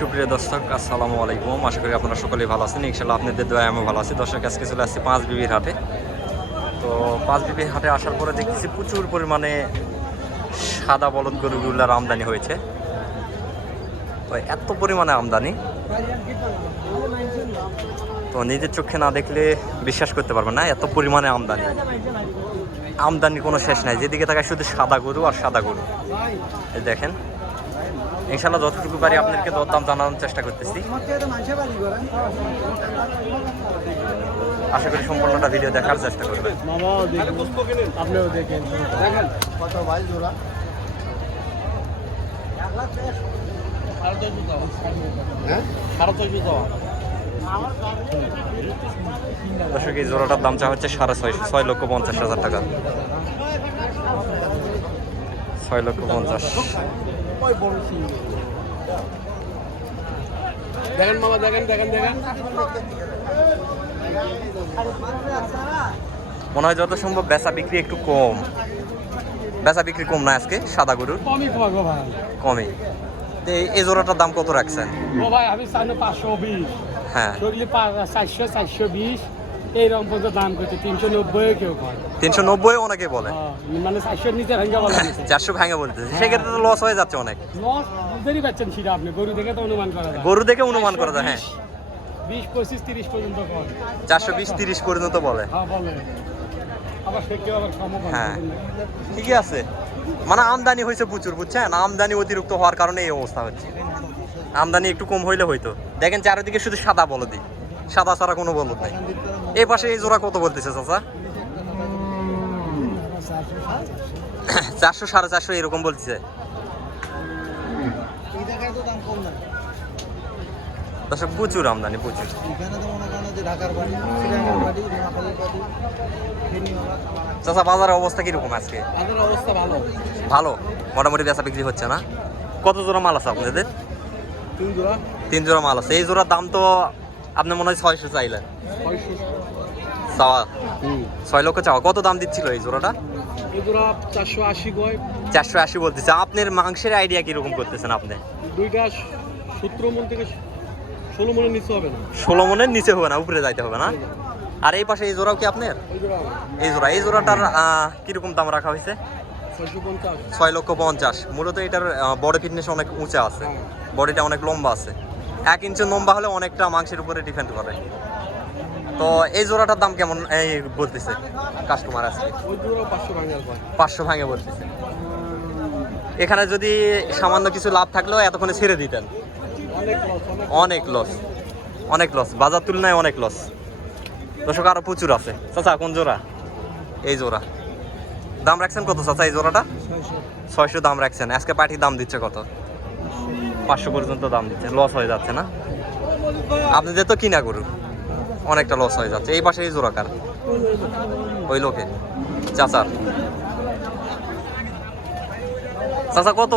সুপ্রিয় দর্শক, আসসালামু আলাইকুম। আশা করি আপনারা সকলেই ভালো আছেন। ইনশাল্লাহ আপনাদের দোয়া আমি ভালো আছি। দর্শক, আজকে চলে আসছি পাঁচ বিবির হাটে। তো পাঁচ বিবির হাটে আসার পরে দেখতেছি প্রচুর পরিমাণে সাদা বলদ গরুগুলার আমদানি হয়েছে। তো এত পরিমাণে আমদানি। তো নিজের চোখে না দেখলে বিশ্বাস করতে পারবেন না, এত পরিমাণে আমদানি। আমদানির কোনো শেষ নাই। যেদিকে তাকায় শুধু সাদা গরু আর সাদা গরু। দেখেন। ইনশাল্লাহ যতটুকু পারি আপনাদেরকে দরদাম জানানোর চেষ্টা করতেছি। আশা করি সম্পূর্ণটা ভিডিও দেখার চেষ্টা করবেন। আপনিও দেখেন। দেখেন। কত ভাই জোড়া হ্যাঁ? দর্শক এই জোড়াটার দাম চা হচ্ছে সাড়ে ছয় ছয় লক্ষ পঞ্চাশ হাজার টাকা। ছয় লক্ষ পঞ্চাশ। দেখেন মামা দেখেন দেখেন দেখেন। মনে হয় যত সম্ভব বেচা বিক্রি একটু কম। বেচা বিক্রি কম না আজকে সাদা গরুর? কমই কমই। তো এই- এই জোড়াটার দাম কত রাখছেন? ভাই আমি চাইলে পাঁচশো বিশ। হ্যাঁ। চারশো চারশো বিশ। এইরকম পর্যন্ত দাম করছে তিনশো নব্বই কেউ কয় তিনশো নব্বই অনেকে বলে। হ্যাঁ, মানে চারশোর নিচে ভেঙে বলা চারশো সেক্ষেত্রে তো লস হয়ে যাচ্ছে অনেক। লস বুঝতেই পারছেন সেটা আপনি। গরু দেখে তো অনুমান করা যায়। গরু দেখে অনুমান করা যায় হ্যাঁ। বিশ পঁচিশ তিরিশ পর্যন্ত কর। চারশো বিশ তিরিশ পর্যন্ত বলে। হ্যাঁ বলে। আবার সে কেউ আবার কমও হ্যাঁ। ঠিকই আছে। মানে আমদানি হয়েছে প্রচুর বুঝছেন? আমদানি অতিরিক্ত হওয়ার কারণে এই অবস্থা হচ্ছে। আমদানি একটু কম হইলে হয়তো দেখেন চারিদিকে শুধু সাদা বলদি। সাদা ছাড়া কোনো বলদ নাই। এই পাশে এই জোড়া কত বলতেছে, চাচা? চারশো সাড়ে চারশো এরকম বলতেছে। প্রচুর আমদানি, প্রচুর। চাচা, বাজারের অবস্থা কীরকম আজকে? ভালো? মোটামুটি বেচা বিক্রি হচ্ছে না? কত জোড়া মাল আছে আপনাদের? তিন জোড়া মাল আছে। এই জোড়ার দাম তো আপনি মনে হয় ছয়শো চাইলেন চাওয়া। ছয় লক্ষ চাওয়া। কত দাম দিচ্ছিল এই জোড়াটা? চারশো আশি চারশো আশি বলতেছে। আপনার মাংসের আইডিয়া কীরকম করতেছেন আপনি? দুইটা সতেরো মন থেকে ষোলো মনের নিচে হবে না। ষোলো মনের নিচে হবে না উপরে যাইতে হবে না? আর এই পাশে এই জোড়াও কি আপনার? এই জোড়া এই জোড়াটার কীরকম দাম রাখা হয়েছে? ছয় লক্ষ পঞ্চাশ। মূলত এটার বডি ফিটনেস অনেক উঁচা আছে। বডিটা অনেক লম্বা আছে। এক ইঞ্চি লম্বা হলে অনেকটা মাংসের উপরে ডিপেন্ড করে। তো এই জোড়াটার দাম কেমন? এই বলতেছে কাস্টমার আজকে জোড়া পাঁচশো ভাঙে বলতেছে। এখানে যদি সামান্য কিছু লাভ থাকলেও এতক্ষণে ছেড়ে দিতেন। অনেক লস অনেক লস বাজার তুলনায় অনেক লস দর্শক আরও প্রচুর আছে। চাচা কোন জোড়া? এই জোড়া। দাম রাখছেন কত চাচা এই জোড়াটা? ছয়শো। দাম রাখছেন। আজকে পার্টি দাম দিচ্ছে কত? পাঁচশো পর্যন্ত দাম দিচ্ছে লস হয়ে যাচ্ছে না। আপনাদের তো কিনা গরু, অনেকটা লস হয়ে যাচ্ছে। এই পাশে এই জোড়াকার ওই লোকে। চাচার। চাচা, কত?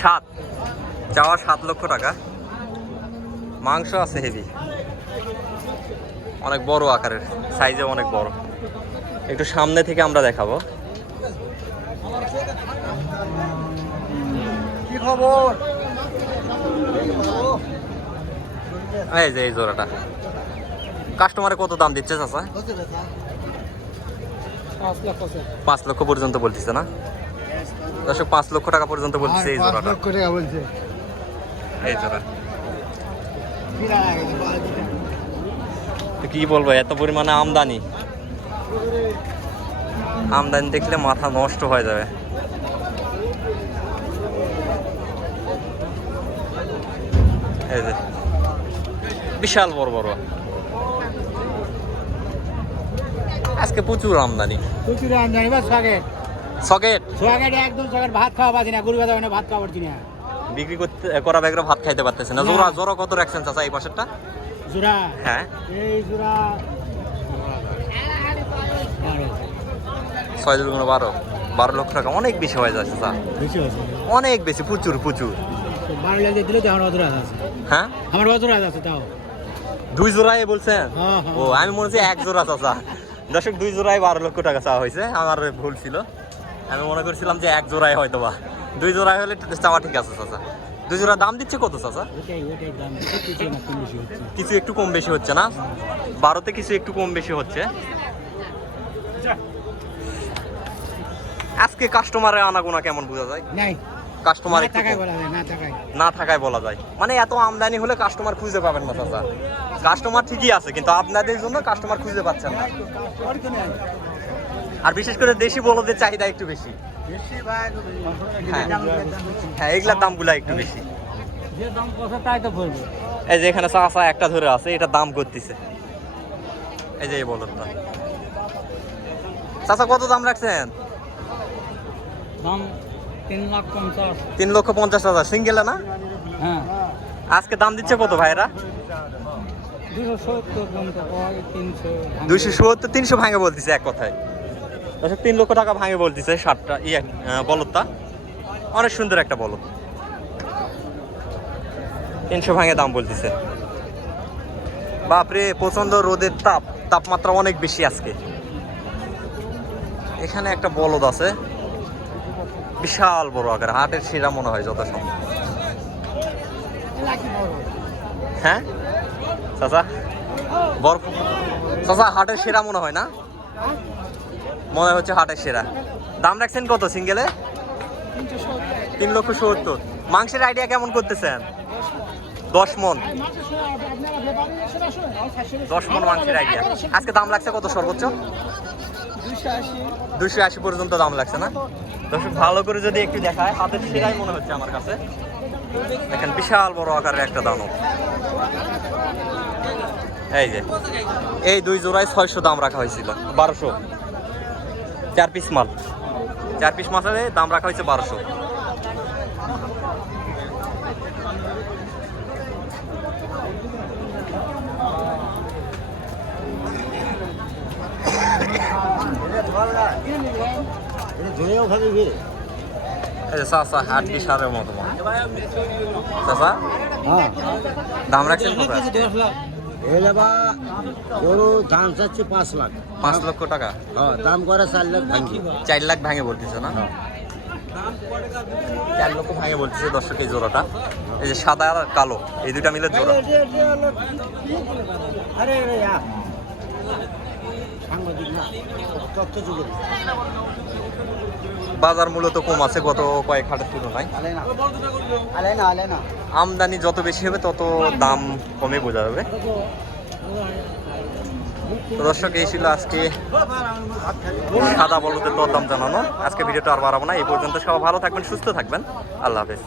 সাত। চাওয়া সাত লক্ষ টাকা। মাংস আছে হেভি। অনেক বড় আকারের। সাইজে অনেক বড়। একটু সামনে থেকে আমরা দেখাবো। খবর? এই যে এই জোড়াটা। কাস্টমারে কত দাম দিচ্ছে চাচা? পাঁচ লক্ষ পর্যন্ত বলতেছে না? দর্শক পাঁচ লক্ষ টাকা পর্যন্ত বলতেছে এই জোড়াটা। এই জোড়া। কি বলব এত পরিমাণে আমদানি। আমদানি দেখলে মাথা নষ্ট হয়ে যাবে। এই যে বিশাল বড় বড়। আজকে প্রচুর আমদানি। প্রচুর আমদানি বা সকেট সকেট সকেট একদম সকেট ভাত খাওয়া পাচ্ছি না গরু বাজা মানে ভাত খাওয়া পাচ্ছি না। বিক্রি করতে করা ব্যাগরা ভাত খাইতে পারতেছে না। জোড়া জোড়া কত রাখছেন চাচা এই পাশেরটা? জোড়া? হ্যাঁ। এই জোড়া ছয় দুগুণ বারো। বারো লক্ষ টাকা অনেক বেশি হয়ে যাচ্ছে আছে অনেক বেশি প্রচুর প্রচুর। বারো লাগে দিলে তো আমার অজর আছে। হ্যাঁ? আমার অজর আছে তাও দুই জোড়ায় বলছেন হ্যাঁ, হ্যাঁ। ও আমি মনে হচ্ছে এক জোড়া চাচা। দর্শক দুই জোড়ায় বারো লক্ষ টাকা চাওয়া হয়েছে। আমার ভুল ছিল। আমি মনে করছিলাম যে এক জোড়ায় হয়তো বা দুই জোড়ায় হলে চাওয়া ঠিক আছে চাচা। দুই জোড়া দাম দিচ্ছে কত চাচা? কিছু একটু কম বেশি হচ্ছে না? বারোতে কিছু একটু কম বেশি হচ্ছে। আজকে কাস্টমারের আনাগোনা কেমন বোঝা যায়? নাই। কাস্টমার না একটু বলা যায় না টাকায় না থাকায় বলা যায়। মানে এত আমদানি হলে কাস্টমার খুঁজে পাবেন না চাচা। কাস্টমার ঠিকই আছে কিন্তু আপনাদের জন্য কাস্টমার খুঁজে পাচ্ছেন না। আর বিশেষ করে দেশি বলদের চাহিদা একটু বেশি। বেশি হ্যাঁ। হ্যাঁ এগুলার দামগুলো একটু বেশি। কত তাই তো বলব এই যে এখানে চাচা একটা ধরে আছে এটা দাম করতেছে। এই যে এই বলদটা। চাচা কত দাম রাখছেন? দাম তিন লক্ষ পঞ্চাশ হাজার। সিঙ্গেলে না? হ্যাঁ। আজকে দাম দিচ্ছে কত ভাইরা দুইশো সত্তর তিনশো ভাঙে। বলতেছে এক কথায়। দর্শক তিন লক্ষ টাকা ভাঙে বলতেছে ষাটটা ইয়ে আহ, বলদটা। অনেক সুন্দর একটা বলদ। তিনশো ভাঙে দাম বলতেছে। বাপরে প্রচণ্ড রোদের তাপ। তাপমাত্রা অনেক বেশি আজকে। এখানে একটা বলদ আছে। বিশাল বড় আকার, হাটের শিরা মনে হয় যত সম্ভব। হ্যাঁ? চাচা? বরফ চাচা, হাটের সেরা মনে হয় না? মনে হচ্ছে হাটের সেরা দাম রাখছেন কত সিঙ্গেলে? তিন লক্ষ সত্তর। মাংসের আইডিয়া কেমন করতেছেন? দশ মন। দশ মন মাংসের আইডিয়া আজকে দাম লাগছে কত সর্বোচ্চ? দুশো আশি পর্যন্ত দাম লাগছে না? দর্শক, ভালো করে যদি একটু দেখায় হাতের সেরাই মনে হচ্ছে আমার কাছে। দেখেন, বিশাল বড় আকারের একটা দানব। এই যে, এই দুই জোড়ায় ছয়শো দাম রাখা হয়েছিল, বারোশো। চার পিস মাল। চার পিস মাছের দাম রাখা হয়েছে বারোশো। খাবি যে চাচা হাট মতো। চাচা হ্যাঁ দাম রাখছেন কত এলে বা গরু দাম চাচ্ছে পাঁচ লাখ পাঁচ লক্ষ টাকা হ্যাঁ দাম করে চার লাখ ভাঙি চার লাখ ভাঙে বলতেছে না চার লক্ষ ভাঙে বলতেছে দর্শক এই জোড়াটা এই যে সাদা আর কালো এই দুইটা মিলে জোড়া আরে সাংবাদিক না তথ্য যুগের বাজার মূল্য তো কম আছে গত কয়েক হাটের তুলনায়। আমদানি যত বেশি হবে, তত দাম কমে বোঝা যাবে। দর্শক, এই ছিল আজকে সাদা বলতে তোর দাম জানানো। আজকে ভিডিওটা আর বাড়াবো না। এই পর্যন্ত সব ভালো থাকবেন, সুস্থ থাকবেন। আল্লাহ হাফেজ।